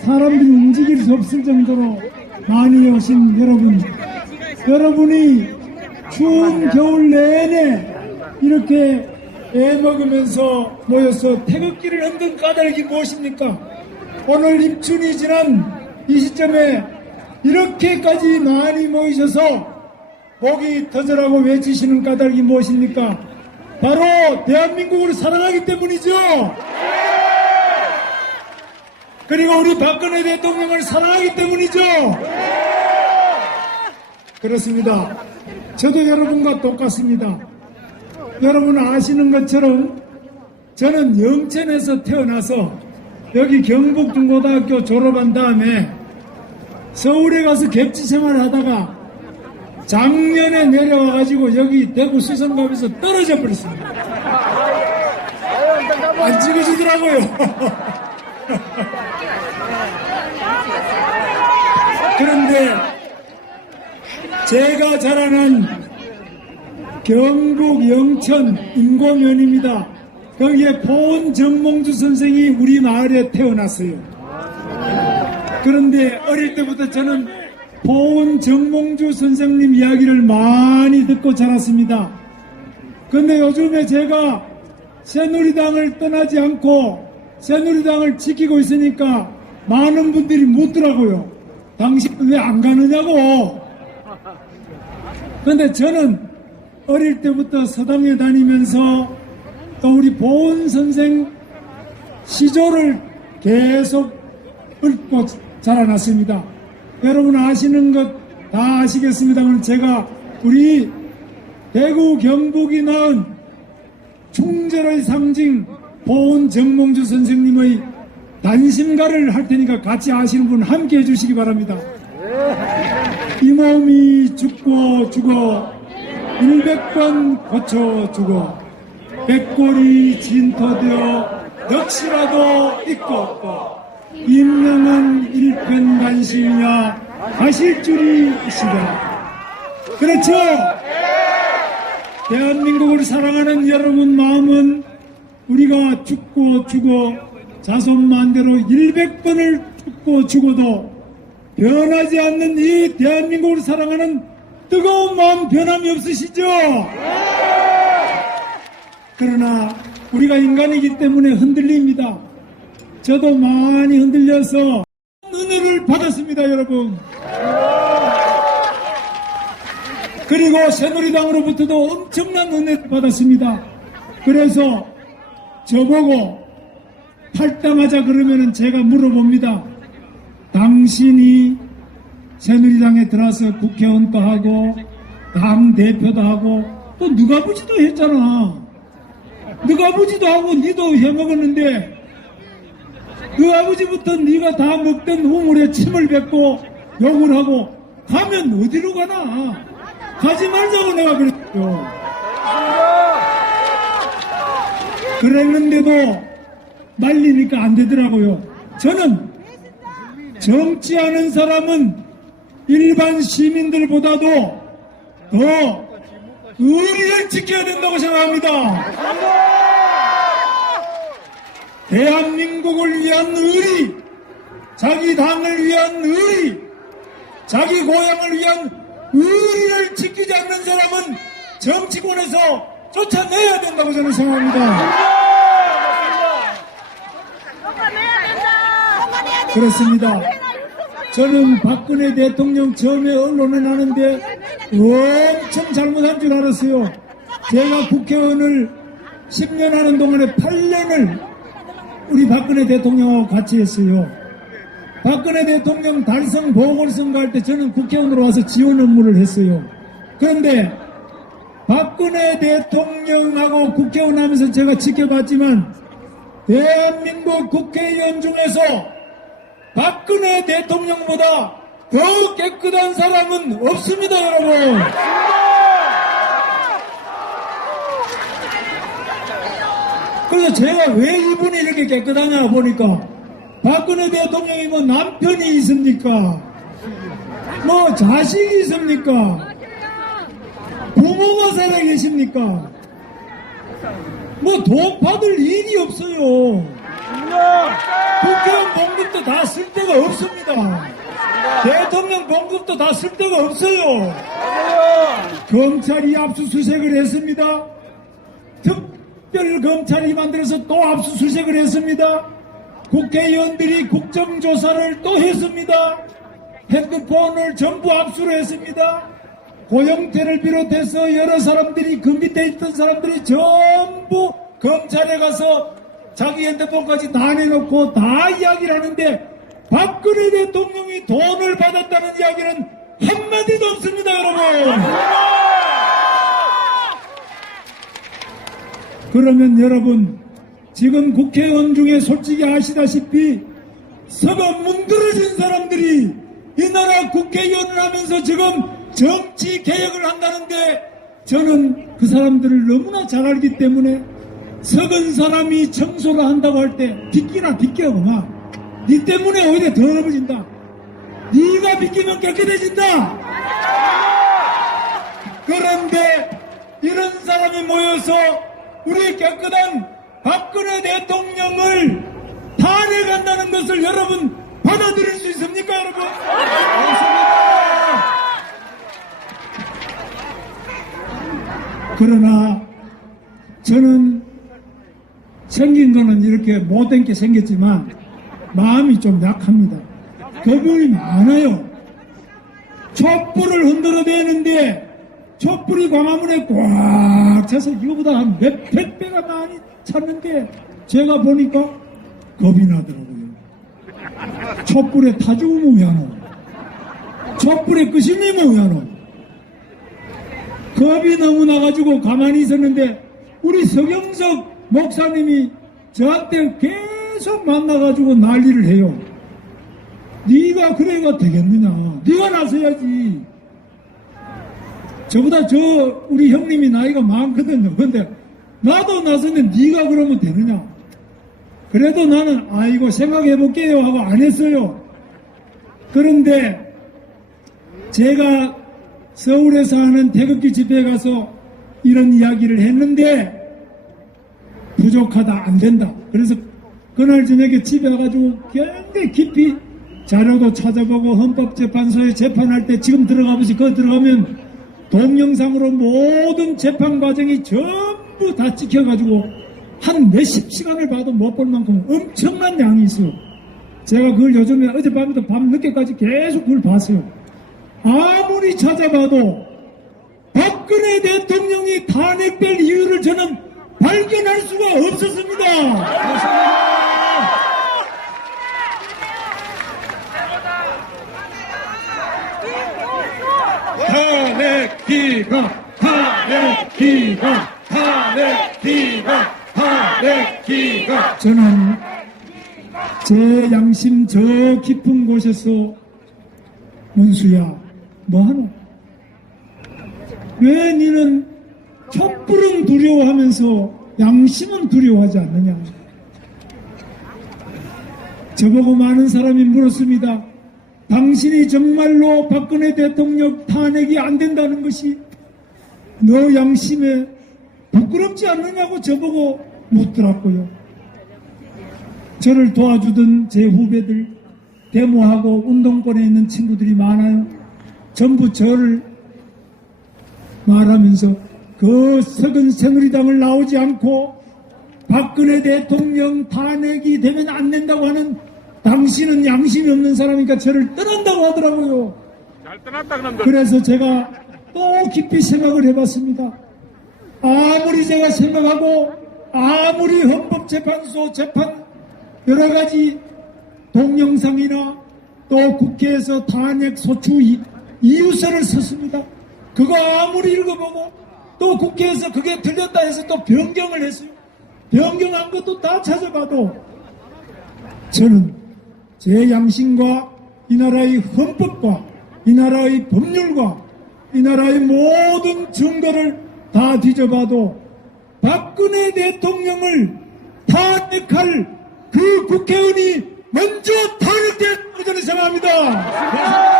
사람들이 움직일 수 없을 정도로 많이 오신 여러분이 추운 겨울 내내 이렇게 애먹으면서 모여서 태극기를 흔든 까닭이 무엇입니까? 오늘 입춘이 지난 이 시점에 이렇게까지 많이 모이셔서 목이 터져라고 외치시는 까닭이 무엇입니까? 바로 대한민국을 사랑하기 때문이죠. 그리고 우리 박근혜 대통령을 사랑하기 때문이죠. 그렇습니다. 저도 여러분과 똑같습니다. 여러분 아시는 것처럼 저는 영천에서 태어나서 여기 경북중고등학교 졸업한 다음에 서울에 가서 객지 생활을 하다가 작년에 내려와가지고 여기 대구 수성갑에서 떨어져 버렸습니다. 안 찍어주더라고요. 그런데 제가 자라난 경북 영천 인고면입니다. 거기에 포은 정몽주 선생이 우리 마을에 태어났어요. 그런데 어릴 때부터 저는 포은 정몽주 선생님 이야기를 많이 듣고 자랐습니다. 그런데 요즘에 제가 새누리당을 떠나지 않고 새누리당을 지키고 있으니까 많은 분들이 묻더라고요. 당신은 왜 안 가느냐고. 그런데 저는 어릴 때부터 서당에 다니면서 또 우리 보은 선생 시조를 계속 읽고 자라났습니다. 여러분 아시는 것 다 아시겠습니다만 제가 우리 대구 경북이 낳은 충절의 상징 보은 정몽주 선생님의 단심가를 할 테니까 같이 아시는 분 함께 해주시기 바랍니다. 이 몸이 죽고 죽어 100번 고쳐주고 백골이 진토되어 넋이라도 있고 없고 임명한 일편단심이야 하실 줄이 있으라. 그렇죠? 대한민국을 사랑하는 여러분 마음은 우리가 죽고 죽어 자손만대로 100번을 죽고 죽어도 변하지 않는 이 대한민국을 사랑하는 뜨거운 마음 변함이 없으시죠? 그러나 우리가 인간이기 때문에 흔들립니다. 저도 많이 흔들려서 은혜를 받았습니다, 여러분. 그리고 새누리당으로부터도 엄청난 은혜를 받았습니다. 그래서 저보고 탈당하자 그러면은 제가 물어봅니다. 당신이 새누리당에 들어와서 국회의원도 하고 당대표도 하고 또 누가부지도 했잖아. 누가부지도 하고 니도 해먹었는데 그 아버지부터 네가 다 먹던 우물에 침을 뱉고 욕을 하고 가면 어디로 가나? 가지 말자고 내가 그랬죠. 그랬는데도 말리니까 안 되더라고요. 저는 정치하는 사람은 일반 시민들보다도 더 의리를 지켜야 된다고 생각합니다. 대한민국을 위한 의리, 자기 당을 위한 의리, 자기 고향을 위한 의리를 지키지 않는 사람은 정치권에서 쫓아내야 된다고 저는 생각합니다. 그렇습니다. 저는 박근혜 대통령 처음에 언론에 나는데 엄청 잘못한 줄 알았어요. 제가 국회의원을 10년 하는 동안에 8년을 우리 박근혜 대통령하고 같이 했어요. 박근혜 대통령 달성 보궐선거 할 때 저는 국회의원으로 와서 지원 업무를 했어요. 그런데 박근혜 대통령하고 국회의원 하면서 제가 지켜봤지만 대한민국 국회의원 중에서 박근혜 대통령보다 더 깨끗한 사람은 없습니다, 여러분. 그래서 제가 왜 이분이 이렇게 깨끗하냐 보니까 박근혜 대통령이 뭐 남편이 있습니까? 뭐 자식이 있습니까? 부모가 살아 계십니까? 뭐 돈 받을 일이 없어요. 국회의원 봉급도 다 쓸 데가 데가 없습니다. 대통령 봉급도 다 쓸 데가 없어요. 검찰이 압수수색을 했습니다. 특별검찰이 만들어서 또 압수수색을 했습니다. 국회의원들이 국정조사를 또 했습니다. 핸드폰을 전부 압수를 했습니다. 고영태를 비롯해서 여러 사람들이 그 밑에 있던 사람들이 전부 검찰에 가서 자기 핸드폰까지 다 내놓고 다 이야기를 하는데 박근혜 대통령이 돈을 받았다는 이야기는 한마디도 없습니다, 여러분. 그러면 여러분, 지금 국회의원 중에 솔직히 아시다시피 서가 문드러진 사람들이 이 나라 국회의원을 하면서 지금 정치 개혁을 한다는데 저는 그 사람들을 너무나 잘 알기 때문에 석은 사람이 청소를 한다고 할 때 비끼나 비껴구나. 니 때문에 오히려 더러워진다. 니가 비끼면 깨끗해진다. 그런데 이런 사람이 모여서 우리 깨끗한 박근혜 대통령을 탄핵한다는 것을 여러분 받아들일 수 있습니까, 여러분? 없습니다. 그러나 저는 생긴 거는 이렇게 못된 게 생겼지만 마음이 좀 약합니다. 겁이 많아요. 촛불을 흔들어대는데 촛불이 광화문에 꽉 차서 이거보다 한 몇백 배가 많이 찼는데 제가 보니까 겁이 나더라고요. 촛불에 타 죽으면 왜 하노? 촛불에 끄실리면 왜 하노? 겁이 너무 나가지고 가만히 있었는데 우리 서경석 목사님이 저한테 계속 만나가지고 난리를 해요. 네가 그래가 되겠느냐? 네가 나서야지. 저보다 우리 형님이 나이가 많거든요. 근데 나도 나섰는데 네가 그러면 되느냐? 그래도 나는 아이고 생각해볼게요 하고 안 했어요. 그런데 제가 서울에서 하는 태극기 집회에 가서 이런 이야기를 했는데 부족하다, 안 된다. 그래서 그날 저녁에 집에 와가지고 굉장히 깊이 자료도 찾아보고 헌법재판소에 재판할 때 지금 들어가보시 그거 들어가면 동영상으로 모든 재판 과정이 전부 다 찍혀가지고 한 몇십 시간을 봐도 못 볼 만큼 엄청난 양이 있어요. 제가 그걸 요즘에 어젯밤에도 밤 늦게까지 계속 그걸 봤어요. 아무리 찾아봐도 박근혜 대통령이 탄핵될 이유를 저는 발견할 수가 없었습니다. 탄핵기각, 탄핵기각, 탄핵기각, 탄핵기각. 저는 제 양심 저 깊은 곳에서 문수야, 뭐하노? 왜 니는 촛불은 두려워하면서 양심은 두려워하지 않느냐? 저보고 많은 사람이 물었습니다. 당신이 정말로 박근혜 대통령 탄핵이 안 된다는 것이 너 양심에 부끄럽지 않느냐고 저보고 묻더라고요. 저를 도와주던 제 후배들, 데모하고 운동권에 있는 친구들이 많아요. 전부 저를 말하면서 그 석은 새누리당을 나오지 않고 박근혜 대통령 탄핵이 되면 안 된다고 하는 당신은 양심이 없는 사람이니까 저를 떠난다고 하더라고요. 잘 떠났다 그놈들. 그래서 제가 또 깊이 생각을 해봤습니다. 아무리 제가 생각하고 아무리 헌법재판소 재판 여러 가지 동영상이나 또 국회에서 탄핵 소추 이유서를 썼습니다. 그거 아무리 읽어보고 또 국회에서 그게 틀렸다 해서 또 변경을 했어요. 변경한 것도 다 찾아봐도 저는 제 양심과 이 나라의 헌법과 이 나라의 법률과 이 나라의 모든 증거를 다 뒤져봐도 박근혜 대통령을 탄핵할 그 국회의원이 먼저 탄핵됐다고 저는 생각합니다.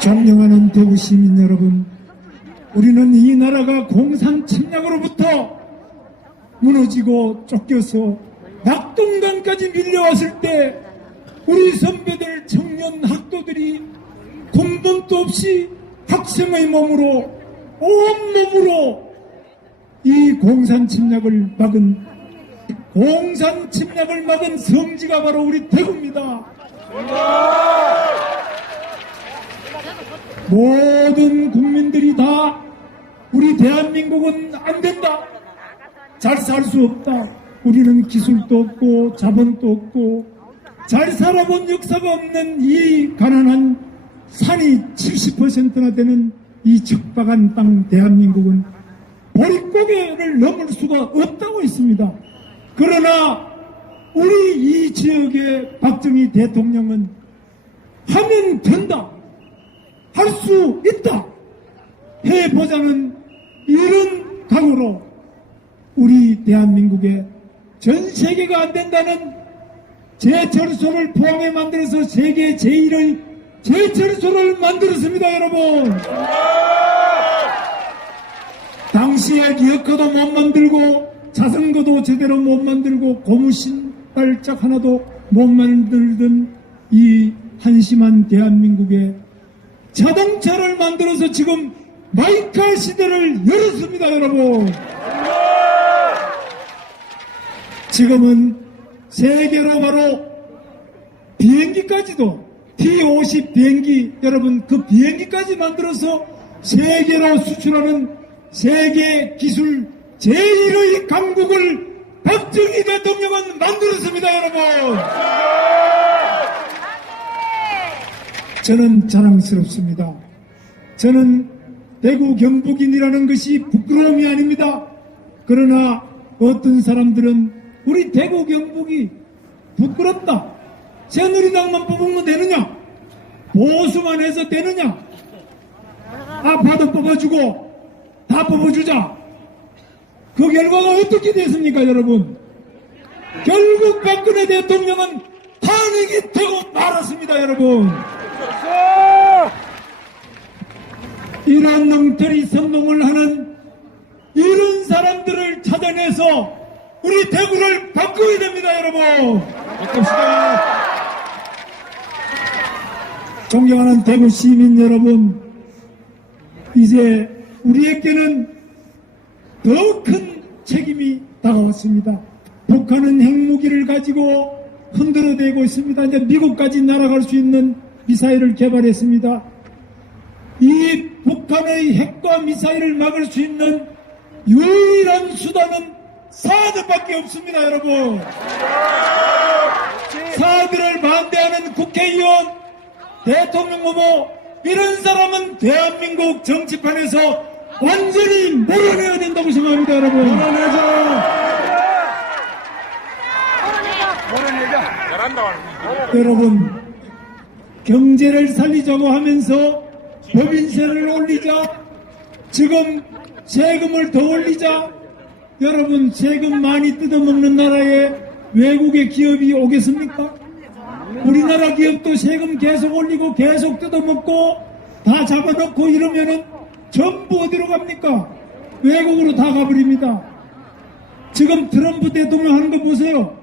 존경하는 대구 시민 여러분, 우리는 이 나라가 공산 침략으로부터 무너지고 쫓겨서 낙동강까지 밀려왔을 때 우리 선배들 청년 학도들이 군번도 없이 학생의 몸으로 온몸으로 이 공산 침략을 막은 성지가 바로 우리 대구입니다. 모든 국민들이 다 우리 대한민국은 안 된다, 잘 살 수 없다, 우리는 기술도 없고 자본도 없고 잘 살아본 역사가 없는 이 가난한 산이 70%나 되는 이 척박한 땅 대한민국은 보릿고개를 넘을 수가 없다고 있습니다. 그러나 우리 이 지역의 박정희 대통령은 하면 된다, 할 수 있다, 해보자는 이런 각오로 우리 대한민국의 전 세계가 안 된다는 제철소를 포항에 만들어서 세계 제1의 제철소를 만들었습니다, 여러분. 당시에 기어커도 못 만들고 자전거도 제대로 못 만들고 고무신발짝 하나도 못 만들던 이 한심한 대한민국에 자동차를 만들어서 지금 마이카 시대를 열었습니다, 여러분. 지금은 세계로 바로 비행기까지도 T-50 비행기, 여러분, 그 비행기까지 만들어서 세계로 수출하는 세계 기술 제1의 강국을 박정희 대통령은 만들었습니다, 여러분. 저는 자랑스럽습니다. 저는 대구 경북인이라는 것이 부끄러움이 아닙니다. 그러나 어떤 사람들은 우리 대구 경북이 부끄럽다, 새누리당만 뽑으면 되느냐, 보수만 해서 되느냐, 아파도 뽑아주고 다 뽑아주자. 그 결과가 어떻게 됐습니까, 여러분? 결국 박근혜 대통령은 탄핵이 되고 말았습니다, 여러분. 이러한 엉터리 선동을 하는 이런 사람들을 찾아내서 우리 대구를 바꿔야 됩니다, 여러분. 바꿉시다. 존경하는 대구 시민 여러분, 이제 우리에게는 더 큰 책임이 다가왔습니다. 북한은 핵무기를 가지고 흔들어대고 있습니다. 이제 미국까지 날아갈 수 있는 미사일을 개발했습니다. 이 북한의 핵과 미사일을 막을 수 있는 유일한 수단은 사드밖에 없습니다, 여러분. 사드를 반대하는 국회의원, 대통령 후보, 이런 사람은 대한민국 정치판에서 완전히 몰아내야 된다고 생각합니다, 여러분. 몰아내자. 여러분, 경제를 살리자고 하면서 법인세를 올리자, 지금 세금을 더 올리자. 여러분, 세금 많이 뜯어먹는 나라에 외국의 기업이 오겠습니까? 우리나라 기업도 세금 계속 올리고 계속 뜯어먹고 다 잡아놓고 이러면은 전부 어디로 갑니까? 외국으로 다 가버립니다. 지금 트럼프 대통령 하는 거 보세요.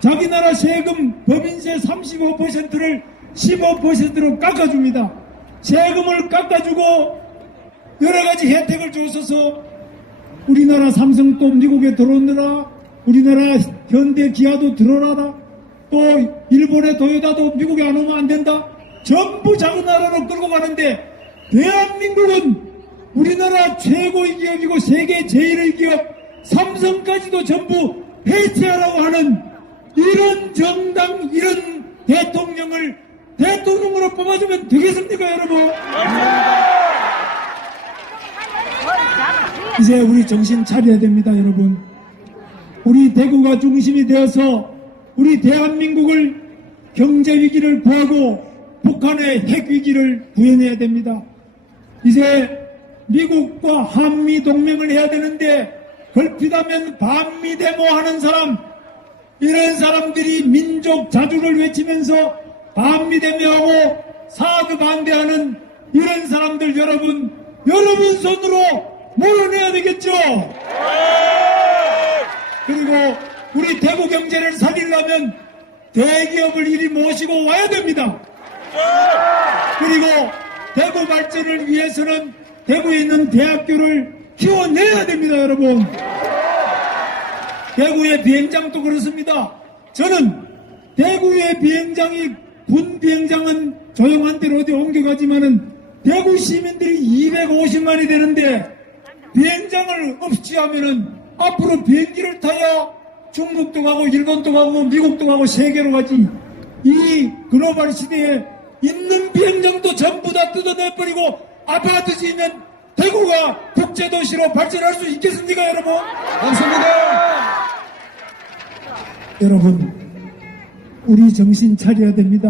자기 나라 세금 법인세 35%를 15%로 깎아줍니다. 세금을 깎아주고 여러 가지 혜택을 줬어서 우리나라 삼성도 미국에 들어오느라, 우리나라 현대 기아도 들어오라, 또 일본의 도요타도 미국에 안 오면 안 된다. 전부 작은 나라로 끌고 가는데 대한민국은 우리나라 최고의 기업이고 세계 제1의 기업 삼성까지도 전부 해체하라고 하는 이런 정당, 이런 대통령을 대통령으로 뽑아주면 되겠습니까, 여러분? 이제 우리 정신 차려야 됩니다, 여러분. 우리 대구가 중심이 되어서 우리 대한민국을 경제위기를 구하고 북한의 핵위기를 구해내야 됩니다. 이제 미국과 한미동맹을 해야 되는데 걸핏하면 반미데모 하는 사람, 이런 사람들이 민족 자주를 외치면서 반미데모하고 사드 반대하는 이런 사람들, 여러분, 여러분 손으로 몰아내야 되겠죠. 그리고 우리 대구 경제를 살리려면 대기업을 이리 모시고 와야 됩니다. 그리고 대구 발전을 위해서는 대구에 있는 대학교를 키워내야 됩니다, 여러분. 대구의 비행장도 그렇습니다. 저는 대구의 비행장이 군 비행장은 조용한 데로 어디 옮겨가지만은 대구 시민들이 250만이 되는데 비행장을 없이 하면은 앞으로 비행기를 타야 중국도 가고 일본도 가고 미국도 가고 세계로 가지. 이 글로벌 시대에 있는 비행장도 전부 다 뜯어내버리고 아파트 지으면 대구가 국제도시로 발전할 수 있겠습니까, 여러분? 없습니다. 여러분, 우리 정신 차려야 됩니다.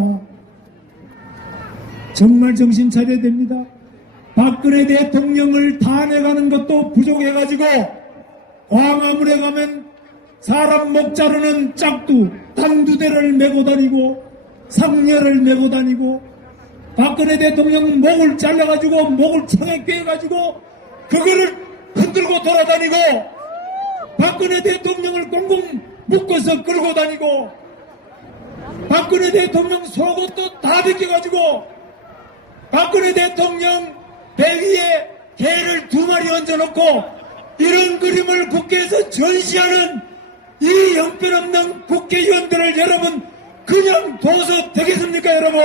정말 정신 차려야 됩니다. 박근혜 대통령을 탄핵하는 것도 부족해가지고 광화문에 가면 사람 목 자르는 짝두, 단두대를 메고 다니고 상녀를 메고 다니고 박근혜 대통령 목을 잘라가지고 목을 창에 꿰가지고 그거를 흔들고 돌아다니고 박근혜 대통령을 꽁꽁 묶어서 끌고 다니고 박근혜 대통령 속옷도 다 벗겨가지고 박근혜 대통령 배 위에 개를 2마리 얹어놓고 이런 그림을 국회에서 전시하는 이 형편없는 국회의원들을 여러분 그냥 둬서 되겠습니까, 여러분?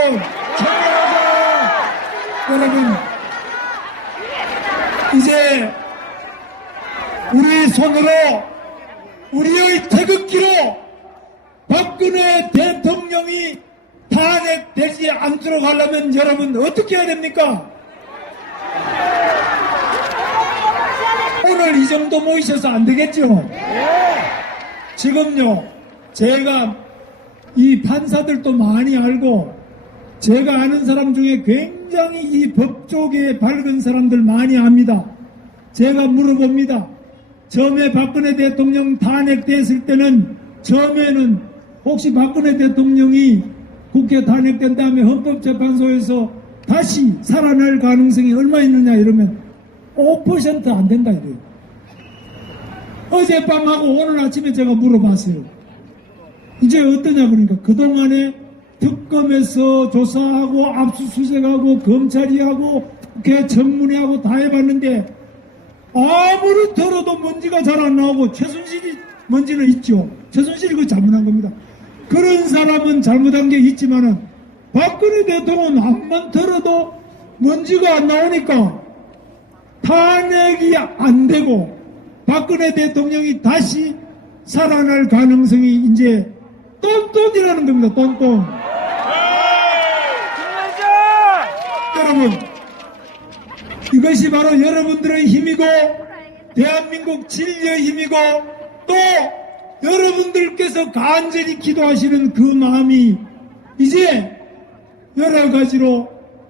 여러분, 이제 우리 손으로 우리의 태극기로 박근혜 대통령이 탄핵되지 않도록 하려면 여러분 어떻게 해야 됩니까? 오늘 이 정도 모이셔서 안 되겠죠? 지금요, 제가 이 판사들도 많이 알고 제가 아는 사람 중에 굉장히 이 법 쪽에 밝은 사람들 많이 압니다. 제가 물어봅니다. 처음에 박근혜 대통령 탄핵됐을 때는 처음에는 혹시 박근혜 대통령이 국회 탄핵된 다음에 헌법재판소에서 다시 살아날 가능성이 얼마 있느냐 이러면 5% 안 된다 이래요. 어젯밤하고 오늘 아침에 제가 물어봤어요. 이제 어떠냐 그러니까 그동안에 특검에서 조사하고 압수수색하고 검찰이 하고 국회 청문회하고 다 해봤는데 아무리 털어도 먼지가 잘 안 나오고 최순실이 먼지는 있죠. 최순실이 그거 잘못한 겁니다. 그런 사람은 잘못한 게 있지만은 박근혜 대통령은 암만 털어도 먼지가 안 나오니까 탄핵이 안 되고 박근혜 대통령이 다시 살아날 가능성이 이제 똔똔이라는 겁니다. 똔똔. 여러분, 이것이 바로 여러분들의 힘이고 대한민국 진리의 힘이고 또 여러분들께서 간절히 기도하시는 그 마음이 이제 여러 가지로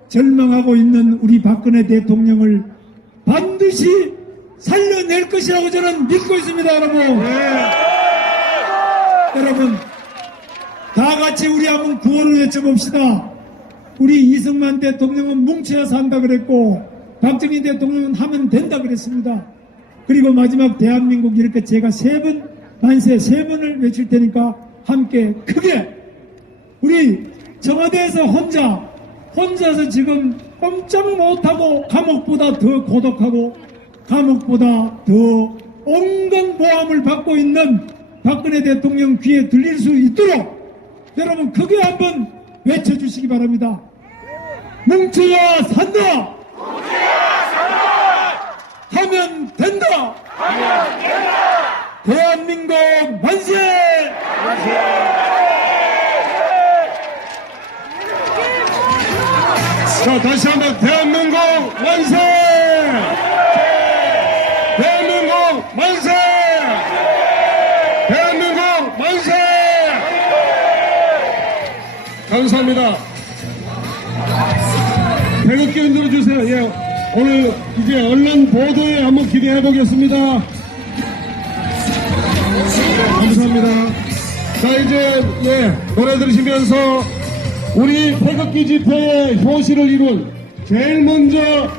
절망하고 있는 우리 박근혜 대통령을 반드시 살려낼 것이라고 저는 믿고 있습니다, 여러분. 여러분, 다 같이 우리 한번 구호를 외쳐봅시다. 우리 이승만 대통령은 뭉쳐야 산다 그랬고 박정희 대통령은 하면 된다 그랬습니다. 그리고 마지막 대한민국 이렇게 제가 만세 3번을 외칠 테니까 함께 크게 우리 청와대에서 혼자서 지금 꼼짝 못하고 감옥보다 더 고독하고 감옥보다 더 온갖 모함을 받고 있는 박근혜 대통령 귀에 들릴 수 있도록 여러분 크게 한번 외쳐주시기 바랍니다. 뭉쳐야 산다! 하면 된다! 대한민국 만세! 자, 다시 한번 대한민국 만세! 대한민국 만세! 대한민국 만세! 감사합니다. 태극기 흔들어 주세요. 예, 오늘 이제 언론 보도에 한번 기대해 보겠습니다. 감사합니다. 자, 이제 노래 들으시면서 우리 태극기 집회의 효시를 이룬 제일 먼저